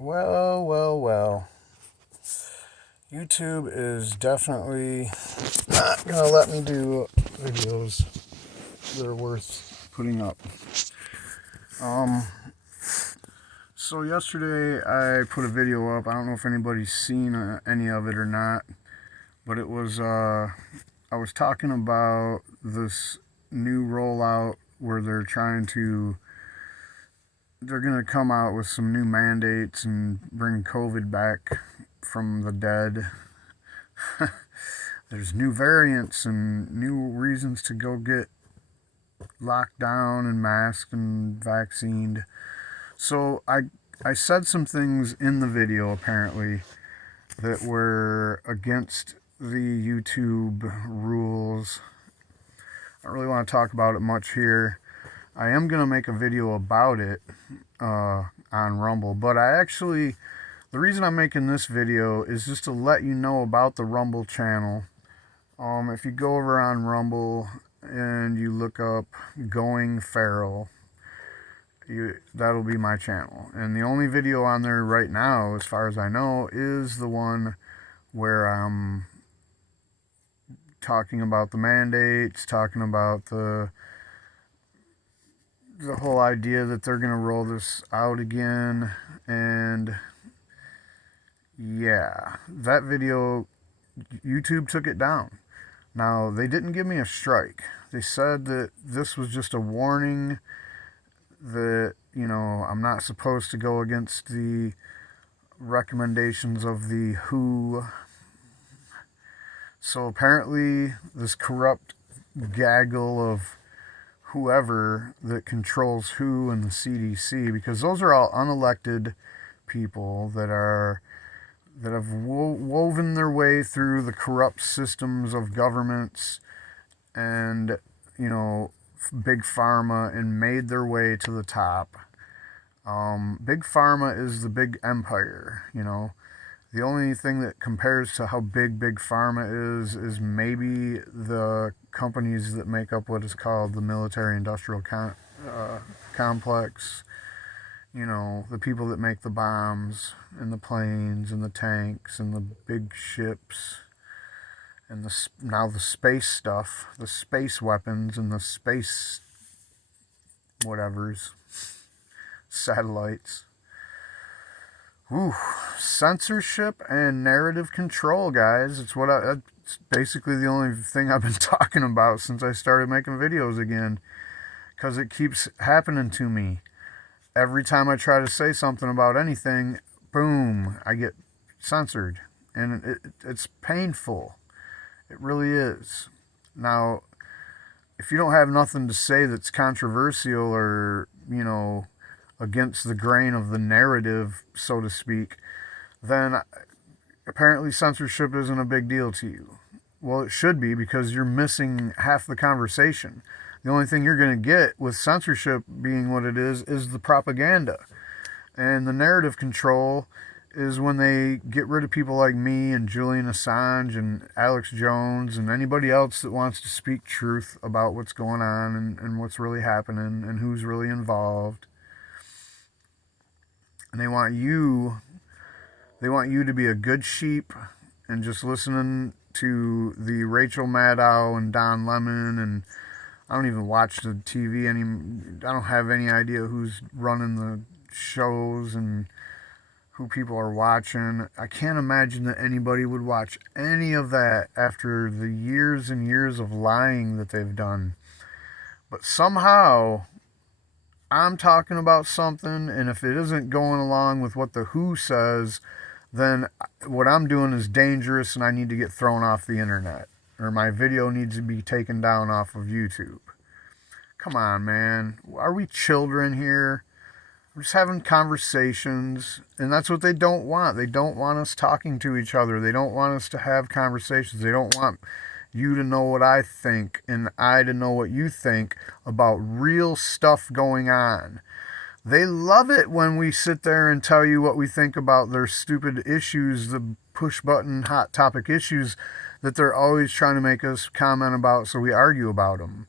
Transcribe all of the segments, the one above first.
Well. YouTube is definitely not gonna let me do videos that are worth putting up. Um, so yesterday I put a video up. I don't know if anybody's seen any of it or not, but it was I was talking about this new rollout where they're gonna come out with some new mandates and bring COVID back from the dead. There's new variants and new reasons to go get locked down and masked and vaccinated. So I said some things in the video apparently that were against the YouTube rules. I don't really want to talk about it much here. I am going to make a video about it on Rumble, but the reason I'm making this video is just to let you know about the Rumble channel. If you go over on Rumble and you look up Going Feral, that'll be my channel. And the only video on there right now, as far as I know, is the one where I'm talking about the mandates, talking about the whole idea that they're going to roll this out again. And yeah, that video, YouTube took it down. Now, they didn't give me a strike. They said that this was just a warning that, I'm not supposed to go against the recommendations of the WHO. So apparently this corrupt gaggle of whoever that controls WHO and the CDC, because those are all unelected people that have woven their way through the corrupt systems of governments and, big pharma and made their way to the top. Big pharma is the big empire, The only thing that compares to how big pharma is maybe the companies that make up what is called the military-industrial complex. The people that make the bombs and the planes and the tanks and the big ships and now the space stuff, the space weapons and the space whatevers, satellites. Ooh, censorship and narrative control, guys. It's basically the only thing I've been talking about since I started making videos again, because it keeps happening to me. Every time I try to say something about anything, boom, I get censored. And it's painful. It really is. Now, if you don't have nothing to say that's controversial or, against the grain of the narrative, so to speak, then apparently censorship isn't a big deal to you. Well, it should be, because you're missing half the conversation. The only thing you're going to get with censorship being what it is the propaganda. And the narrative control is when they get rid of people like me and Julian Assange and Alex Jones and anybody else that wants to speak truth about what's going on and what's really happening and who's really involved. And they want you to be a good sheep and just listening to the Rachel Maddow and Don Lemon, and I don't even watch the TV I don't have any idea who's running the shows and who people are watching. I can't imagine that anybody would watch any of that after the years and years of lying that they've done. But somehow I'm talking about something, and if it isn't going along with what the WHO says, then what I'm doing is dangerous and I need to get thrown off the internet, or my video needs to be taken down off of YouTube. Come on, man. Are we children here? We're just having conversations, and that's what they don't want. They don't want us talking to each other. They don't want us to have conversations. They don't want you to know what I think and I to know what you think about real stuff going on. They love it when we sit there and tell you what we think about their stupid issues, the push button hot topic issues that they're always trying to make us comment about so we argue about them.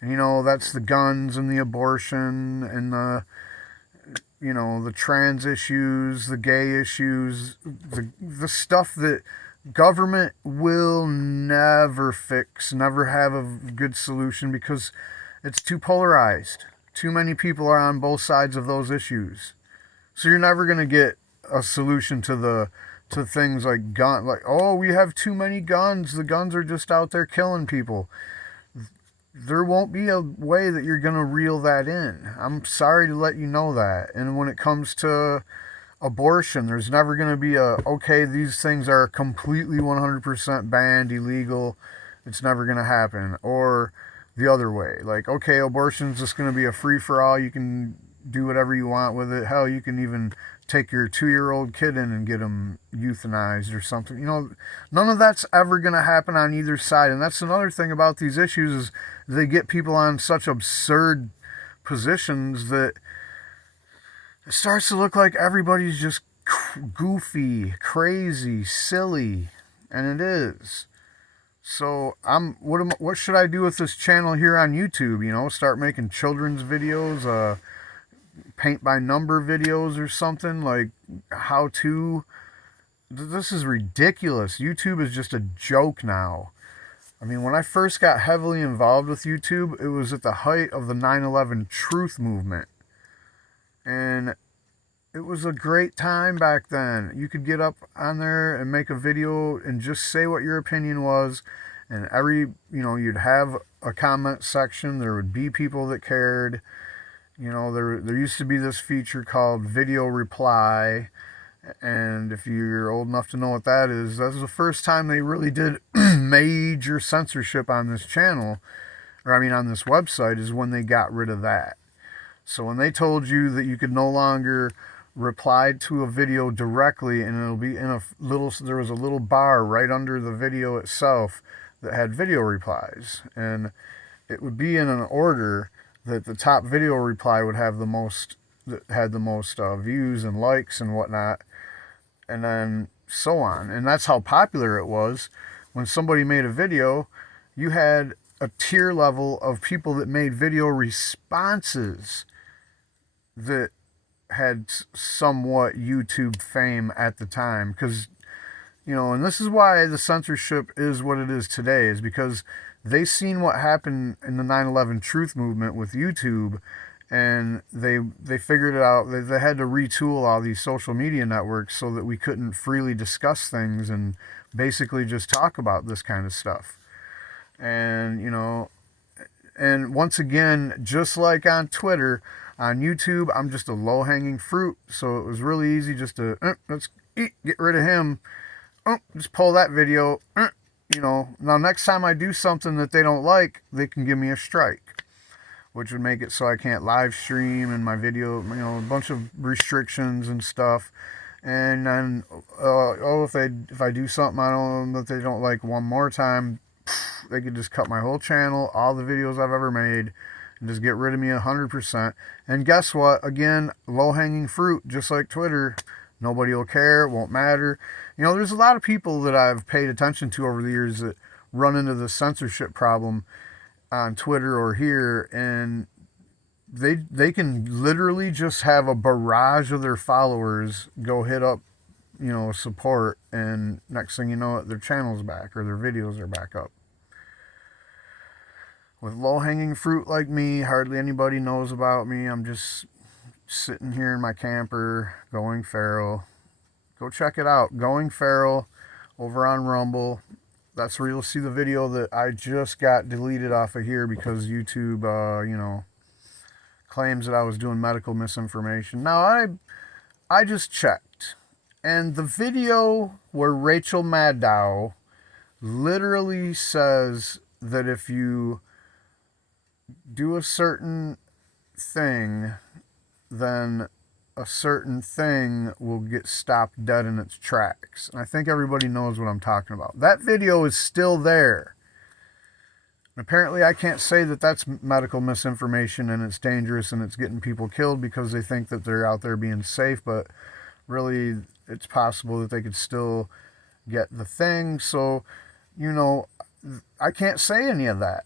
And that's the guns and the abortion and you know, the trans issues, the gay issues, the stuff that government will never fix, never have a good solution because it's too polarized. Too many people are on both sides of those issues. So you're never going to get a solution to things like gun, like, oh, we have too many guns. The guns are just out there killing people. There won't be a way that you're going to reel that in. I'm sorry to let you know that. And when it comes to abortion, there's never going to be okay, these things are completely 100% banned, illegal. It's never going to happen. Or the other way. Like, okay, abortion's just going to be a free-for-all. You can do whatever you want with it. Hell, you can even take your 2-year-old kid in and get them euthanized or something. You know, none of that's ever going to happen on either side. And that's another thing about these issues is they get people on such absurd positions that it starts to look like everybody's just goofy, crazy, silly. And it is. So what should I do with this channel here on YouTube? You know, start making children's videos, paint by number videos or something, like how to. This is ridiculous. YouTube is just a joke now. I mean, when I first got heavily involved with YouTube, it was at the height of the 9/11 truth movement. And it was a great time back then. You could get up on there and make a video and just say what your opinion was. And you'd have a comment section. There would be people that cared. You know, there used to be this feature called video reply. And if you're old enough to know what that is, that was the first time they really did major censorship on this channel, on this website, is when they got rid of that. So when they told you that you could no longer reply to a video directly, and it'll be in there was a little bar right under the video itself that had video replies, and it would be in an order that the top video reply would have the most views and likes and whatnot, and then so on. And that's how popular it was. When somebody made a video, you had a tier level of people that made video responses that had somewhat YouTube fame at the time. Because, you know, and this is why the censorship is what it is today, is because they seen what happened in the 9/11 truth movement with YouTube, and they figured it out. They had to retool all these social media networks so that we couldn't freely discuss things and basically just talk about this kind of stuff. And, you know, and once again, just like on Twitter, on YouTube, I'm just a low-hanging fruit. So it was really easy just to, let's get rid of him. Just pull that video. You know, now next time I do something that they don't like, they can give me a strike, which would make it so I can't live stream and my video, you know, a bunch of restrictions and stuff. And then, if I do something that they don't like one more time, they could just cut my whole channel, all the videos I've ever made, and just get rid of me 100%. And guess what? Again, low-hanging fruit, just like Twitter. Nobody will care. It won't matter. You know, there's a lot of people that I've paid attention to over the years that run into the censorship problem on Twitter or here, and they can literally just have a barrage of their followers go hit up, you know, support, and next thing you know, their channel's back or their videos are back up. With low-hanging fruit like me, hardly anybody knows about me. I'm just sitting here in my camper, going feral. Go check it out, Going Feral, over on Rumble. That's where you'll see the video that I just got deleted off of here because YouTube, you know, claims that I was doing medical misinformation. Now, I just checked, and the video where Rachel Maddow literally says that if you do a certain thing, then a certain thing will get stopped dead in its tracks. And I think everybody knows what I'm talking about. That video is still there. And apparently I can't say that that's medical misinformation and it's dangerous and it's getting people killed because they think that they're out there being safe, but really it's possible that they could still get the thing. So, you know, I can't say any of that.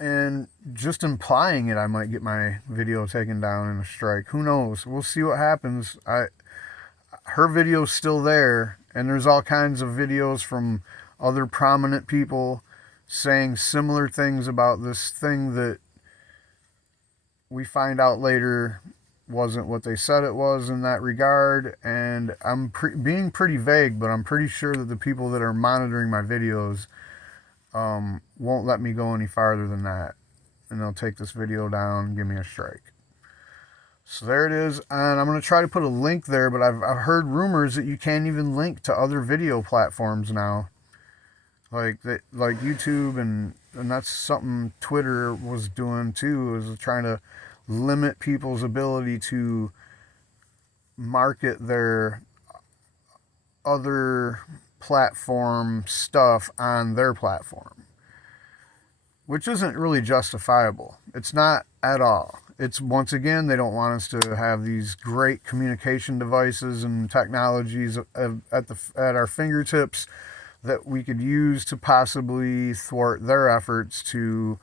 And just implying it, I might get my video taken down in a strike. Who knows? We'll see what happens. Her video's still there, and there's all kinds of videos from other prominent people saying similar things about this thing that we find out later wasn't what they said it was in that regard. And I'm being pretty vague, but I'm pretty sure that the people that are monitoring my videos won't let me go any farther than that, and they'll take this video down and give me a strike. So there it is, and I'm going to try to put a link there, but I've heard rumors that you can't even link to other video platforms now, like YouTube, and that's something Twitter was doing too, is trying to limit people's ability to market their other platform stuff on their platform, which isn't really justifiable. It's not at all. It's, once again, they don't want us to have these great communication devices and technologies at our fingertips that we could use to possibly thwart their efforts to,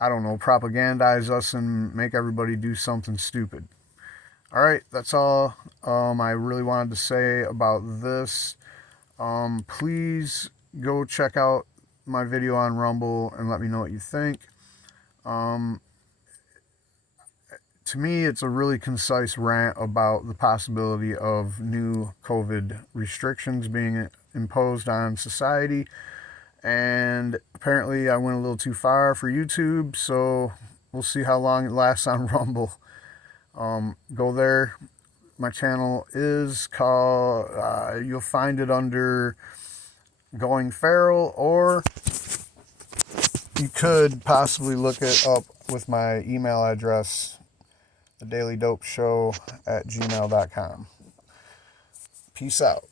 I don't know, propagandize us and make everybody do something stupid. All right, that's all I really wanted to say about this. Please go check out my video on Rumble and let me know what you think. To me, it's a really concise rant about the possibility of new COVID restrictions being imposed on society. And apparently I went a little too far for YouTube, so we'll see how long it lasts on Rumble. Go there. My channel is called, you'll find it under Going Feral, or you could possibly look it up with my email address, thedailydopeshow@gmail.com. Peace out.